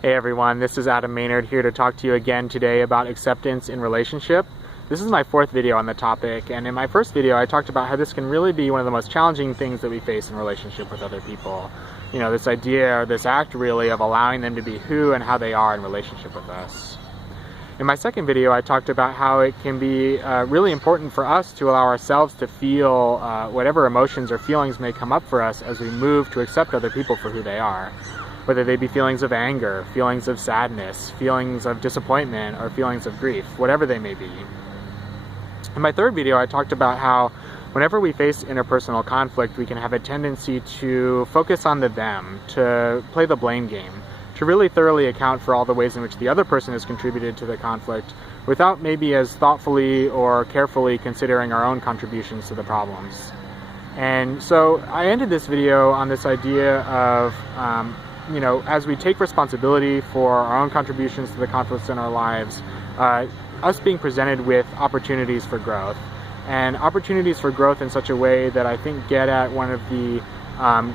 Hey everyone, this is Adam Maynard here to talk to you again today about acceptance in relationship. This is my fourth video on the topic, and in my first video I talked about how this can really be one of the most challenging things that we face in relationship with other people. You know, this idea or this act really of allowing them to be who and how they are in relationship with us. In my second video I talked about how it can be really important for us to allow ourselves to feel whatever emotions or feelings may come up for us as we move to accept other people for who they are. Whether they be feelings of anger, feelings of sadness, feelings of disappointment, or feelings of grief, whatever they may be. In my third video, I talked about how whenever we face interpersonal conflict, we can have a tendency to focus on the them, to play the blame game, to really thoroughly account for all the ways in which the other person has contributed to the conflict without maybe as thoughtfully or carefully considering our own contributions to the problems. And so I ended this video on this idea of you know, as we take responsibility for our own contributions to the conflicts in our lives, us being presented with opportunities for growth. And opportunities for growth in such a way that I think get at one of the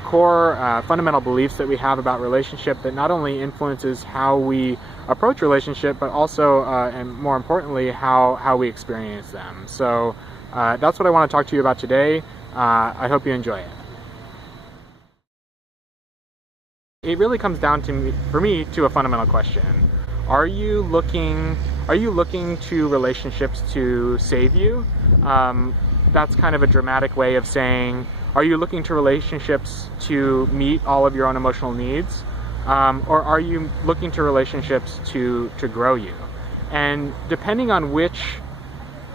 core fundamental beliefs that we have about relationship that not only influences how we approach relationship, but also, and more importantly, how we experience them. So that's what I want to talk to you about today. I hope you enjoy it. It really comes down to, for me, to a fundamental question. Are you looking to relationships to save you? That's kind of a dramatic way of saying, are you looking to relationships to meet all of your own emotional needs? Or are you looking to relationships to grow you? And depending on which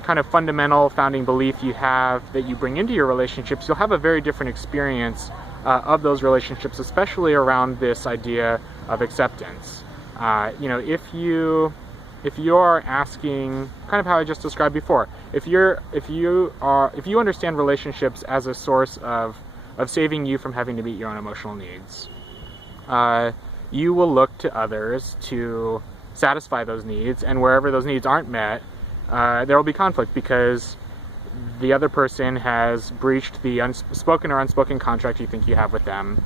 kind of fundamental founding belief you have that you bring into your relationships, you'll have a very different experience of those relationships, especially around this idea of acceptance. You know, if you are asking, kind of how I just described before, if you understand relationships as a source of saving you from having to meet your own emotional needs, you will look to others to satisfy those needs, and wherever those needs aren't met, there will be conflict because the other person has breached the unspoken or unspoken contract you think you have with them,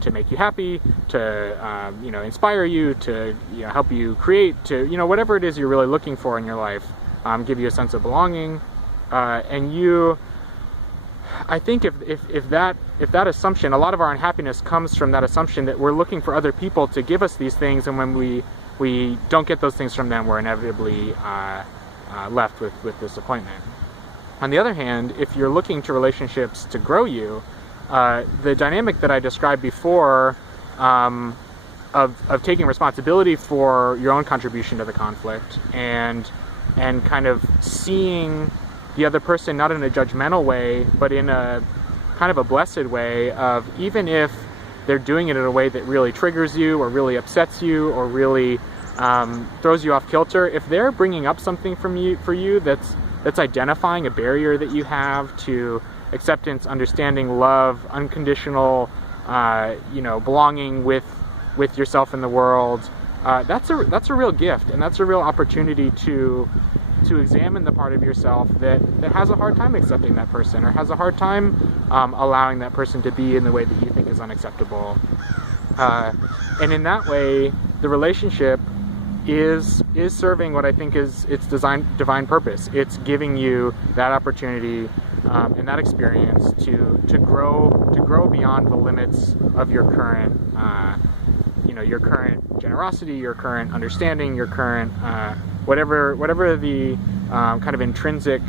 to make you happy, to you know, inspire you, to help you create, to whatever it is you're really looking for in your life, give you a sense of belonging, and I think if that assumption, a lot of our unhappiness comes from that assumption that we're looking for other people to give us these things, and when we don't get those things from them, we're inevitably left with disappointment. On the other hand, if you're looking to relationships to grow you, the dynamic that I described before of taking responsibility for your own contribution to the conflict and kind of seeing the other person not in a judgmental way, but in a kind of a blessed way of, even if they're doing it in a way that really triggers you or really upsets you or really throws you off kilter, if they're bringing up something for you that's identifying a barrier that you have to acceptance, understanding, love, unconditional, belonging with yourself in the world, that's a real gift, and that's a real opportunity to examine the part of yourself that has a hard time accepting that person, or has a hard time allowing that person to be in the way that you think is unacceptable. And in that way, the relationship is serving what I think is its divine purpose. It's giving you that opportunity and that experience to grow beyond the limits of your current your current generosity, your current understanding, your current whatever the kind of intrinsic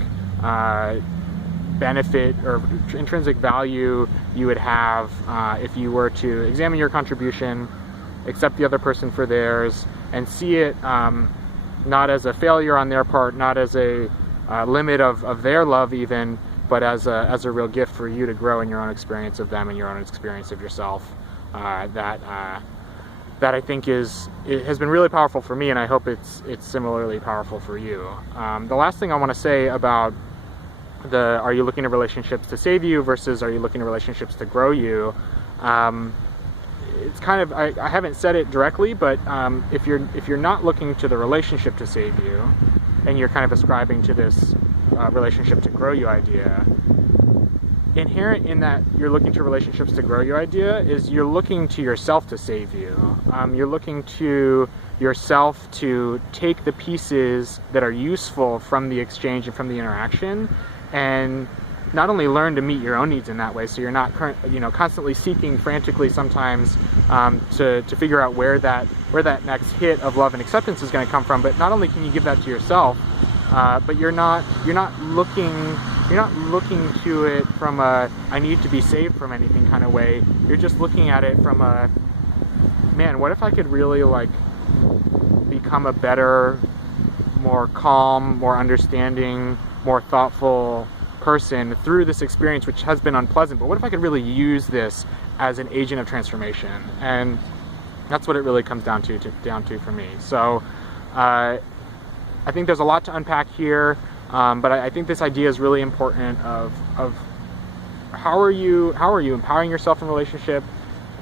benefit or intrinsic value you would have if you were to examine your contribution, accept the other person for theirs, and see it not as a failure on their part, not as a limit of their love even, but as a real gift for you to grow in your own experience of them and your own experience of yourself. That I think has been really powerful for me, and I hope it's similarly powerful for you. The last thing I want to say about are you looking at relationships to save you versus are you looking at relationships to grow you? It's kind of, I haven't said it directly, but if you're not looking to the relationship to save you, and you're kind of ascribing to this relationship to grow you idea, inherent in that you're looking to relationships to grow your idea is you're looking to yourself to save you. You're looking to yourself to take the pieces that are useful from the exchange and from the interaction, and not only learn to meet your own needs in that way, so you're not constantly seeking frantically sometimes to figure out where that next hit of love and acceptance is going to come from. But not only can you give that to yourself, but you're not looking to it from a I need to be saved from anything kind of way. You're just looking at it from a, man, what if I could really like become a better, more calm, more understanding, more thoughtful person through this experience, which has been unpleasant, but what if I could really use this as an agent of transformation? And that's what it really comes down to for me. So I think there's a lot to unpack here, but I think this idea is really important of how are you empowering yourself in relationship?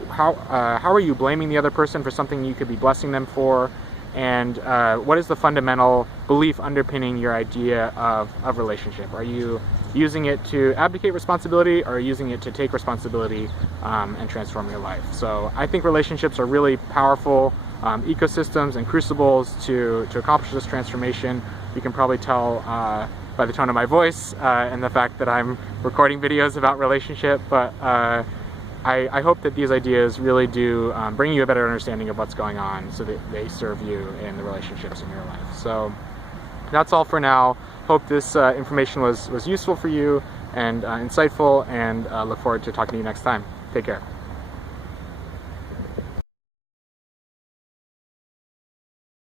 How are you blaming the other person for something you could be blessing them for? And what is the fundamental belief underpinning your idea of relationship? Are you using it to abdicate responsibility, or are you using it to take responsibility and transform your life? So I think relationships are really powerful ecosystems and crucibles to accomplish this transformation. You can probably tell by the tone of my voice and the fact that I'm recording videos about relationship, but I hope that these ideas really do bring you a better understanding of what's going on, so that they serve you in the relationships in your life. So that's all for now. Hope this information was useful for you and insightful, and look forward to talking to you next time. Take care.